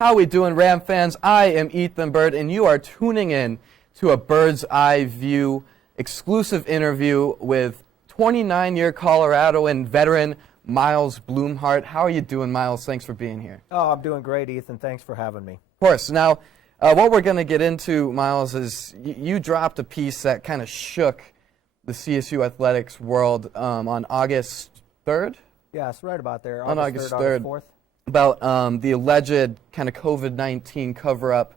How we doing, Ram fans? I am Ethan Bird, and you are tuning in to a Bird's Eye View exclusive interview with 29-year Coloradoan veteran Miles Blumhardt. How are you doing, Miles? Thanks for being here. Oh, I'm doing great, Ethan. Thanks for having me. Of course. Now, what we're going to get into, Miles, is you dropped a piece that kind of shook the CSU Athletics world on August 3rd? Yes, right about there. On August 3rd. August 4th. About the alleged kind of COVID-19 cover-up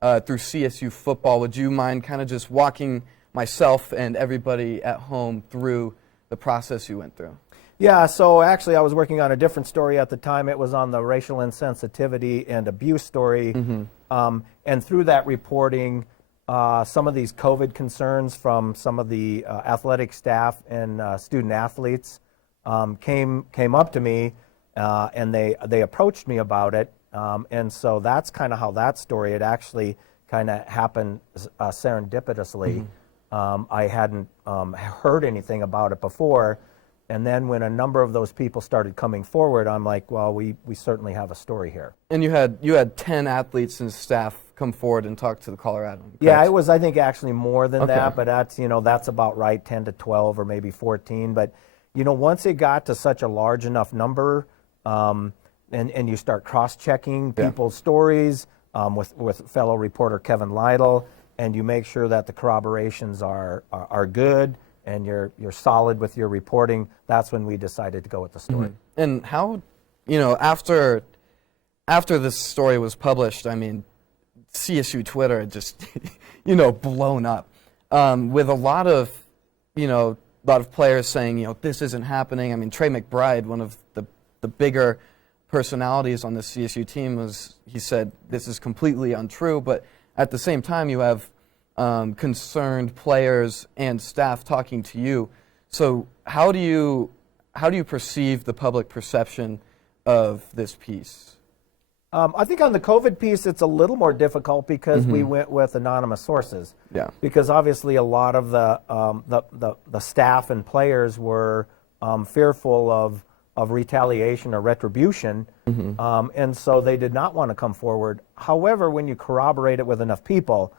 through CSU Football. Would you mind kind of just walking myself and everybody at home through the process you went through? Yeah, so actually I was working on a different story at the time. It was on the racial insensitivity and abuse story. And through that reporting, some of these COVID concerns from some of the athletic staff and student athletes came up to me. And they approached me about it, and so that's kind of how that story, it actually kind of happened serendipitously. I hadn't heard anything about it before, and then when a number of those people started coming forward, I'm like, well, we certainly have a story here. And you had 10 athletes and staff come forward and talk to the Coloradoan. Correct? Yeah, it was, I think, actually more than that, but that's about right, 10 to 12 or maybe 14. But once it got to such a large enough number, and you start cross-checking people's stories with fellow reporter Kevin Lytle, and you make sure that the corroborations are good and you're solid with your reporting. That's when we decided to go with the story. And how, after this story was published, I mean, CSU Twitter had just, blown up with a lot of players saying, this isn't happening. I mean, Trey McBride, one of the bigger personalities on the CSU team, he said this is completely untrue, but at the same time you have concerned players and staff talking to you. So how do you perceive the public perception of this piece? I think on the COVID piece it's a little more difficult because we went with anonymous sources. Yeah. Because obviously a lot of the staff and players were fearful of retaliation or retribution, and so they did not want to come forward. However, when you corroborate it with enough people,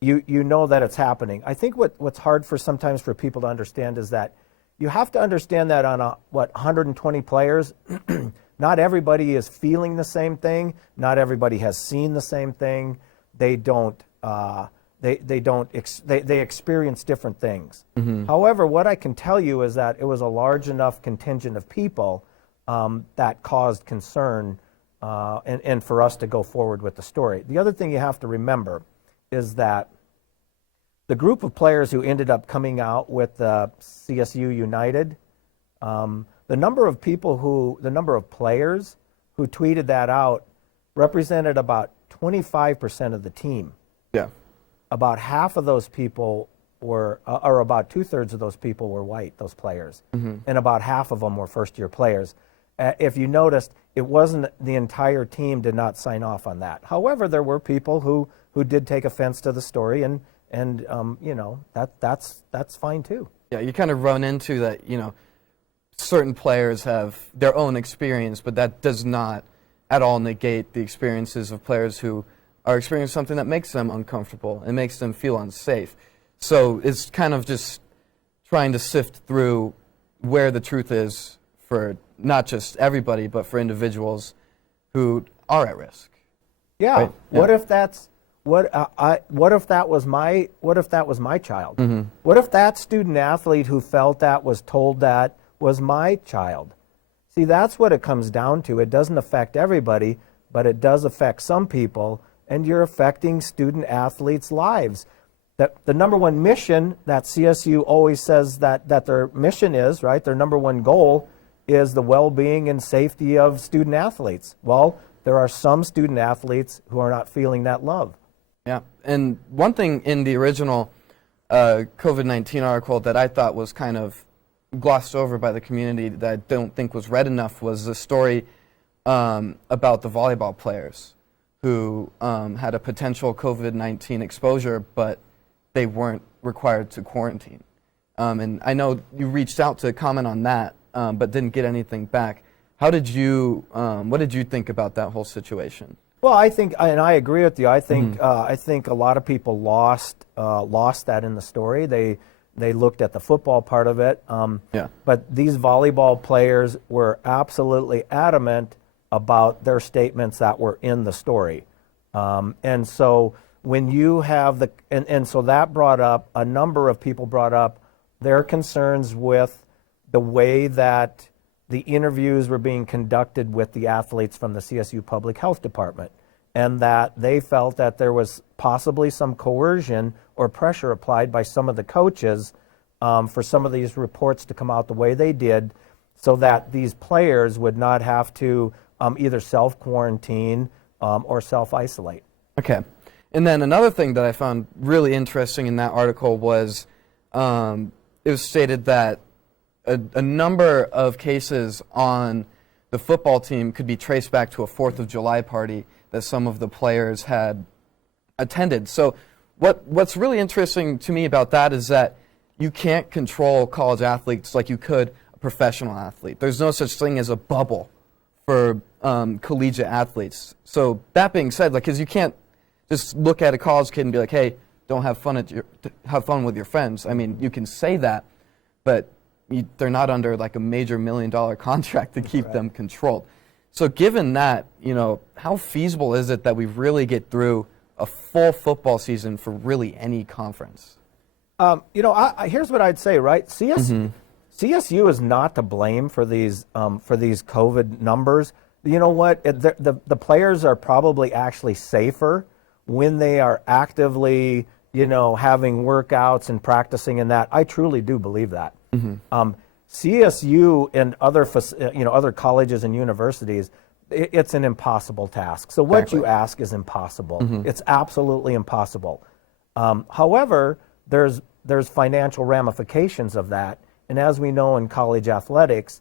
you know that it's happening. I think what's hard sometimes for people to understand is that you have to understand that on 120 players, not everybody is feeling the same thing. Not everybody has seen the same thing. They don't. They experience different things. However, what I can tell you is that it was a large enough contingent of people that caused concern and for us to go forward with the story. The other thing you have to remember is that the group of players who ended up coming out with CSU United, the number of players who tweeted that out represented about 25% of the team. Yeah. About half of those people were, or about 2/3 of those people were white, those players, and about half of them were first-year players. If you noticed, it wasn't the entire team did not sign off on that. However, there were people who did take offense to the story, and that's fine too. Yeah, you kind of run into that. Certain players have their own experience, but that does not at all negate the experiences of players who are experiencing something that makes them uncomfortable and makes them feel unsafe. So it's kind of just trying to sift through where the truth is for not just everybody, but for individuals who are at risk. Yeah. Right? What if that's what if that was my child? What if that student athlete who felt that was told that was my child? See, that's what it comes down to. It doesn't affect everybody, but it does affect some people. And you're affecting student athletes' lives. The number one mission that CSU always says that their mission is, right, their number one goal is the well-being and safety of student athletes. Well, there are some student athletes who are not feeling that love. Yeah, and one thing in the original COVID-19 article that I thought was kind of glossed over by the community that I don't think was read enough was the story about the volleyball players who had a potential COVID-19 exposure, but they weren't required to quarantine. And I know you reached out to comment on that, but didn't get anything back. How did you, what did you think about that whole situation? Well, I think, and I agree with you. I think a lot of people lost that in the story. They looked at the football part of it. But these volleyball players were absolutely adamant about their statements that were in the story. And so when you have and so that brought up, a number of people brought up their concerns with the way that the interviews were being conducted with the athletes from the CSU Public Health Department, and that they felt that there was possibly some coercion or pressure applied by some of the coaches for some of these reports to come out the way they did, so that these players would not have to either self-quarantine or self-isolate. Okay. And then another thing that I found really interesting in that article was it was stated that a number of cases on the football team could be traced back to a 4th of July party that some of the players had attended. So what's really interesting to me about that is that you can't control college athletes like you could a professional athlete. There's no such thing as a bubble for collegiate athletes. So that being said, like, because you can't just look at a college kid and be like, hey, don't have fun with your friends. I mean, you can say that, but they're not under like a major $1 million contract to keep them controlled. So given that, how feasible is it that we really get through a full football season for really any conference? Here's what I'd say, right? CSU is not to blame for these COVID numbers. You know what? The players are probably actually safer when they are actively, having workouts and practicing in that. I truly do believe that. CSU and other colleges and universities, it's an impossible task. So what you ask is impossible. It's absolutely impossible. However, there's financial ramifications of that, and as we know in college athletics,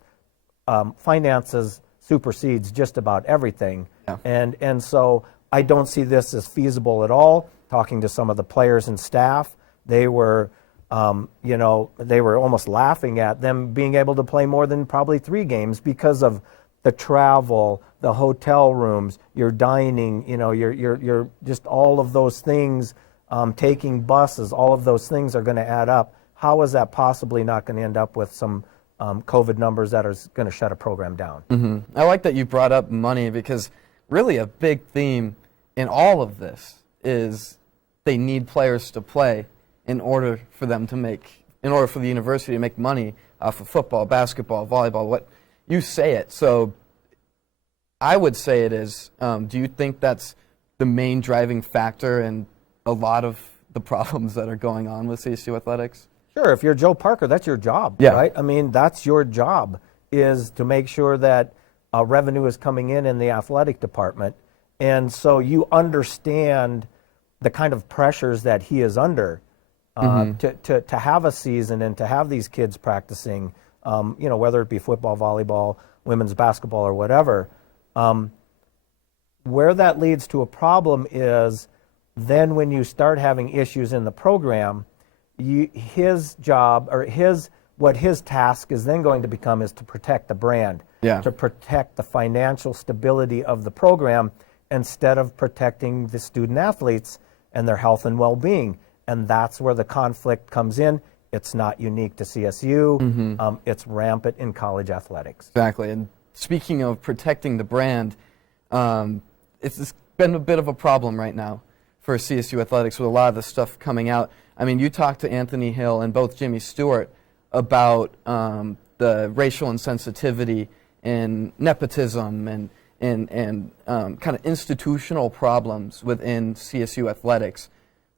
finances supersedes just about everything. And so I don't see this as feasible at all. Talking to some of the players and staff, they were almost laughing at them being able to play more than probably 3 games because of the travel, the hotel rooms, your dining, you're just all of those things, taking buses, all of those things are going to add up. How is that possibly not going to end up with some COVID numbers that are going to shut a program down? I like that you brought up money, because really a big theme in all of this is they need players to play in order for the university to make money off of football, basketball, volleyball, what you say it. So I would say it is. Do you think that's the main driving factor in a lot of the problems that are going on with CSU Athletics? Sure. If you're Joe Parker, that's your job, right? I mean, that's your job, is to make sure that revenue is coming in the athletic department. And so you understand the kind of pressures that he is under. To have a season and to have these kids practicing, whether it be football, volleyball, women's basketball, or whatever. Where that leads to a problem is then when you start having issues in the program, his job, or what his task is then going to become, is to protect the brand, to protect the financial stability of the program, instead of protecting the student athletes and their health and well-being. And that's where the conflict comes in. It's not unique to CSU. It's rampant in college athletics. Exactly. And speaking of protecting the brand, it's been a bit of a problem right now for CSU Athletics with a lot of the stuff coming out. I mean, you talked to Anthony Hill and both Jimmy Stewart about the racial insensitivity and nepotism and kind of institutional problems within CSU Athletics.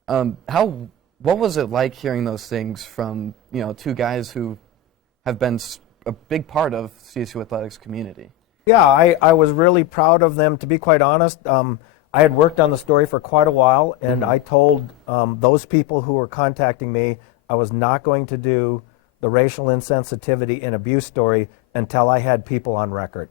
What was it like hearing those things from 2 guys who have been a big part of CSU Athletics community? Yeah, I was really proud of them, to be quite honest. I had worked on the story for quite a while, and I told those people who were contacting me I was not going to do the racial insensitivity and abuse story until I had people on record.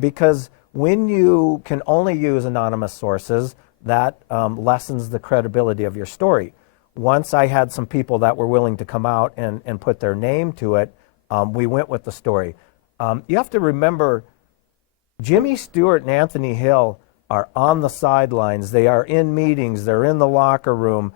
Because when you can only use anonymous sources, that lessens the credibility of your story. Once I had some people that were willing to come out and put their name to it, we went with the story. You have to remember, Jimmy Stewart and Anthony Hill are on the sidelines. They are in meetings. They're in the locker room.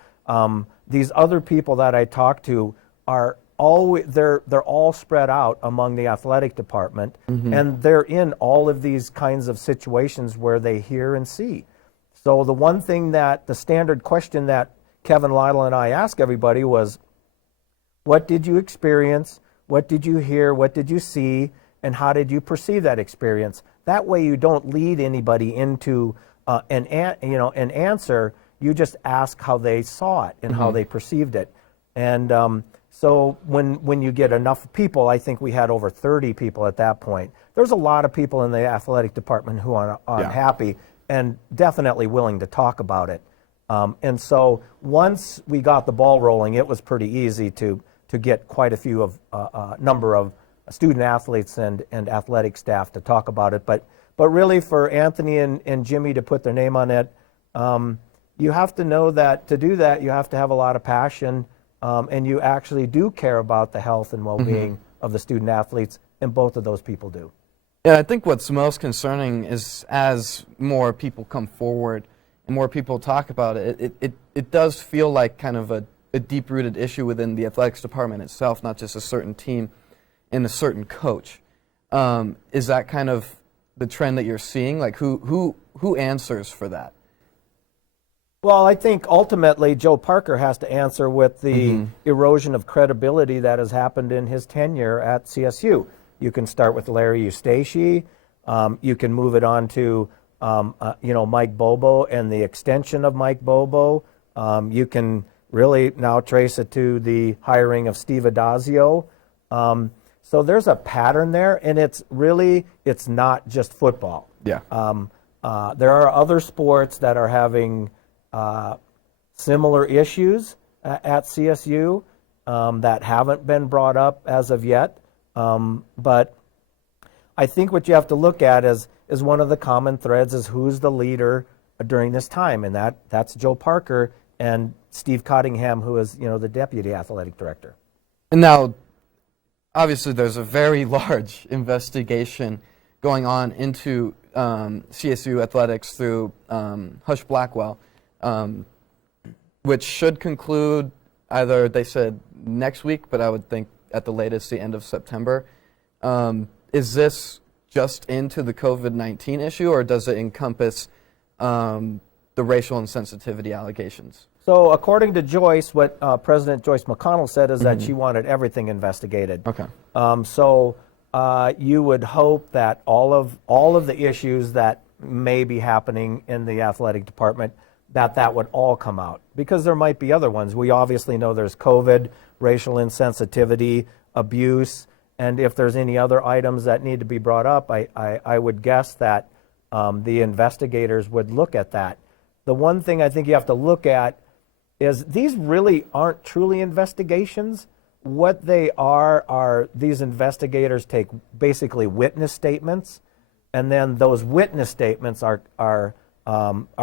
These other people that I talk to are always, they're all spread out among the athletic department, and they're in all of these kinds of situations where they hear and see. So the one thing that the standard question that Kevin Lytle and I ask everybody was, what did you experience? What did you hear? What did you see? And how did you perceive that experience? That way you don't lead anybody into an answer. You just ask how they saw it and how they perceived it. And so when you get enough people, I think we had over 30 people at that point. There's a lot of people in the athletic department who are unhappy and definitely willing to talk about it. And so once we got the ball rolling, it was pretty easy to get quite a few number of student athletes and athletic staff to talk about it. But really for Anthony and Jimmy to put their name on it, you have to know that to do that, you have to have a lot of passion, and you actually do care about the health and well-being of the student athletes, and both of those people do. Yeah, I think what's most concerning is as more people come forward and more people talk about it, it does feel like kind of a deep-rooted issue within the athletics department itself, not just a certain team and a certain coach. Is that kind of the trend that you're seeing? Like who answers for that? Well, I think ultimately Joe Parker has to answer with the erosion of credibility that has happened in his tenure at CSU. You can start with Larry Eustace. You can move it on to Mike Bobo and the extension of Mike Bobo. You can really now trace it to the hiring of Steve Adazio. So there's a pattern there, and it's not just football. Yeah. There are other sports that are having similar issues at CSU that haven't been brought up as of yet. But I think what you have to look at is one of the common threads is who's the leader during this time, and that's Joe Parker and Steve Cottingham, who is the deputy athletic director. And now, obviously, there's a very large investigation going on into CSU Athletics through Hush Blackwell, which should conclude either, they said, next week, but I would think at the latest the end of September. Is this just into the COVID-19 issue, or does it encompass the racial insensitivity allegations? So according to Joyce, what President Joyce McConnell said is that she wanted everything investigated. Okay. So you would hope that all of the issues that may be happening in the athletic department, that would all come out, because there might be other ones. We obviously know there's COVID, racial insensitivity, abuse, and if there's any other items that need to be brought up, I would guess that the investigators would look at that. The one thing I think you have to look at is these really aren't truly investigations. What they are these investigators take basically witness statements, and then those witness statements are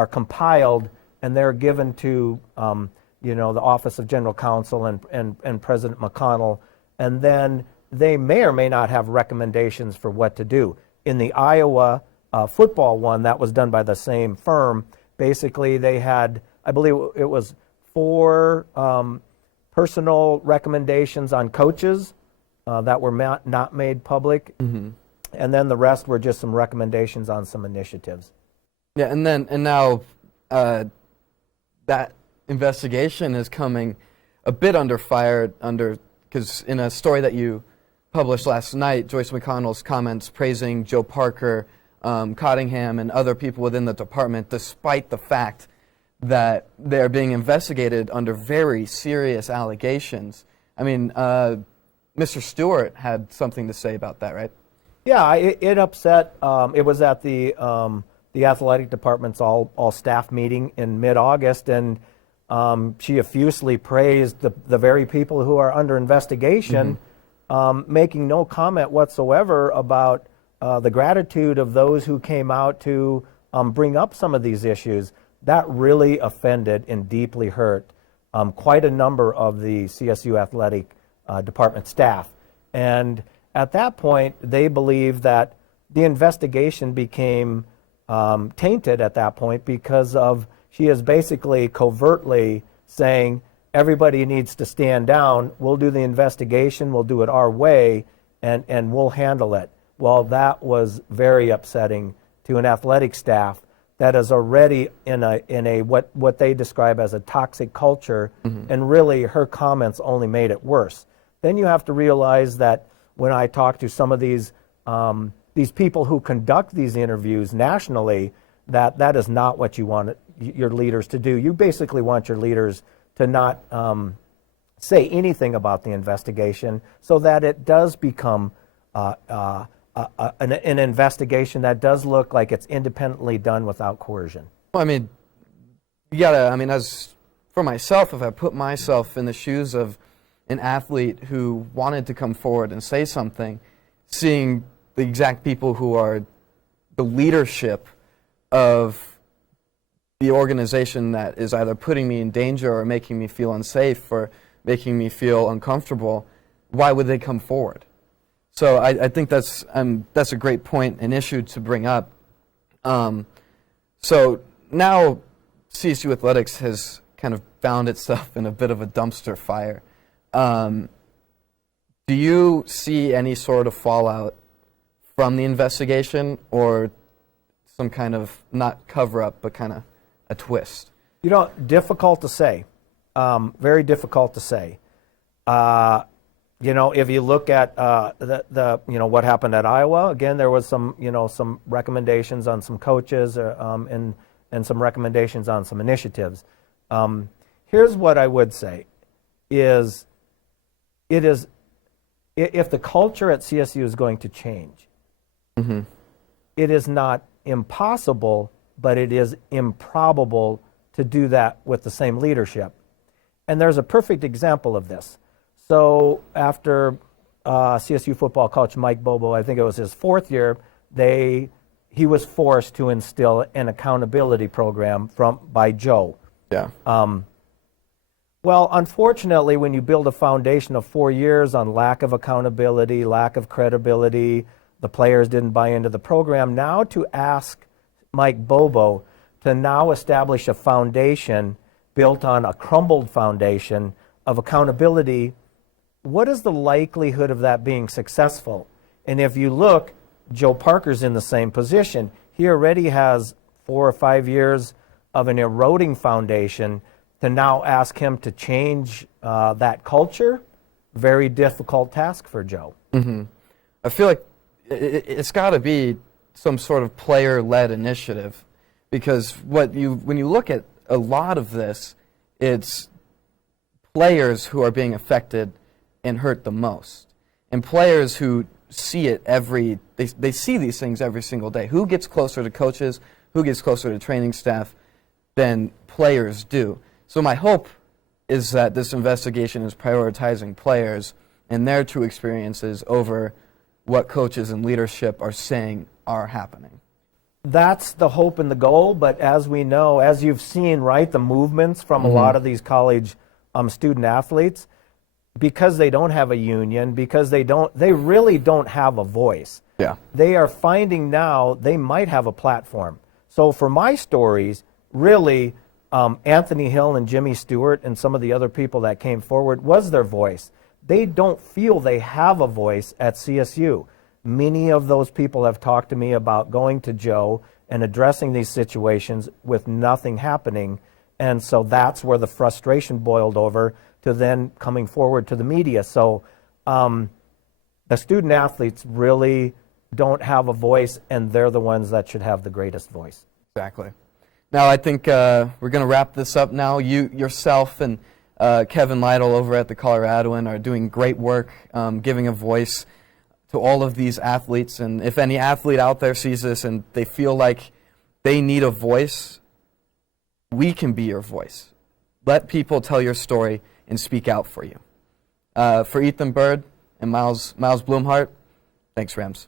compiled, and they're given to the Office of General Counsel and President McConnell, and then they may or may not have recommendations for what to do. In the Iowa football one that was done by the same firm, basically they had, I believe it was 4 personal recommendations on coaches that were not made public, and then the rest were just some recommendations on some initiatives. Yeah, and now that investigation is coming a bit under fire, because in a story that you published last night, Joyce McConnell's comments praising Joe Parker, Cottingham, and other people within the department, despite the fact that they're being investigated under very serious allegations. I mean, Mr. Stewart had something to say about that, right? Yeah, it upset. It was at the athletic department's all staff meeting in mid-August, and she effusively praised the very people who are under investigation, making no comment whatsoever about the gratitude of those who came out to bring up some of these issues. That really offended and deeply hurt quite a number of the CSU athletic department staff. And at that point, they believed that the investigation became tainted at that point because of she is basically covertly saying everybody needs to stand down. We'll do the investigation. We'll do it our way, and we'll handle it. Well, that was very upsetting to an athletic staff that is already in a what they describe as a toxic culture, and really her comments only made it worse. Then you have to realize that when I talk to some of these people who conduct these interviews nationally, that is not what you want your leaders to do. You basically want your leaders to not say anything about the investigation, so that it does become an investigation that does look like it's independently done without coercion. Well, I mean, you gotta, I mean, as for myself, if I put myself in the shoes of an athlete who wanted to come forward and say something, seeing the exact people who are the leadership of the organization that is either putting me in danger or making me feel unsafe or making me feel uncomfortable, why would they come forward? So I think that's a great point and issue to bring up. So now CSU Athletics has kind of found itself in a bit of a dumpster fire. Do you see any sort of fallout from the investigation, or some kind of, not cover-up, but kind of a twist? You know, difficult to say. Very difficult to say. You know, if you look at what happened at Iowa, again, there was some recommendations on some coaches and some recommendations on some initiatives. Here's what I would say: if the culture at CSU is going to change, it is not impossible, but it is improbable to do that with the same leadership. And there's a perfect example of this. So after CSU football coach Mike Bobo, I think it was his 4th year, he was forced to instill an accountability program by Joe. Yeah. Well, unfortunately, when you build a foundation of 4 years on lack of accountability, lack of credibility, the players didn't buy into the program, now to ask Mike Bobo to now establish a foundation built on a crumbled foundation of accountability, what is the likelihood of that being successful? And if you look, Joe Parker's in the same position. He already has 4 or 5 years of an eroding foundation. To now ask him to change that culture, very difficult task for Joe. I feel like it's got to be some sort of player-led initiative, because when you look at a lot of this, it's players who are being affected and hurt the most, and players who see it they see these things every single day. Who gets closer to coaches, who gets closer to training staff than players do? So my hope is that this investigation is prioritizing players and their true experiences over what coaches and leadership are saying are happening. That's the hope and the goal, but as we know, as you've seen, right, the movements from a lot of these college student athletes, because they don't have a union, because they really don't have a voice. Yeah. They are finding now they might have a platform. So for my stories, really, Anthony Hill and Jimmy Stewart and some of the other people that came forward was their voice. They don't feel they have a voice at CSU. Many of those people have talked to me about going to Joe and addressing these situations with nothing happening. And so that's where the frustration boiled over to then coming forward to the media. So the student athletes really don't have a voice, and they're the ones that should have the greatest voice. Exactly. Now I think we're going to wrap this up now. You yourself and Kevin Lytle over at the Coloradoan are doing great work, giving a voice to all of these athletes. And if any athlete out there sees this and they feel like they need a voice, we can be your voice. Let people tell your story and speak out for you. For Ethan Bird and Miles Blumhardt, thanks, Rams.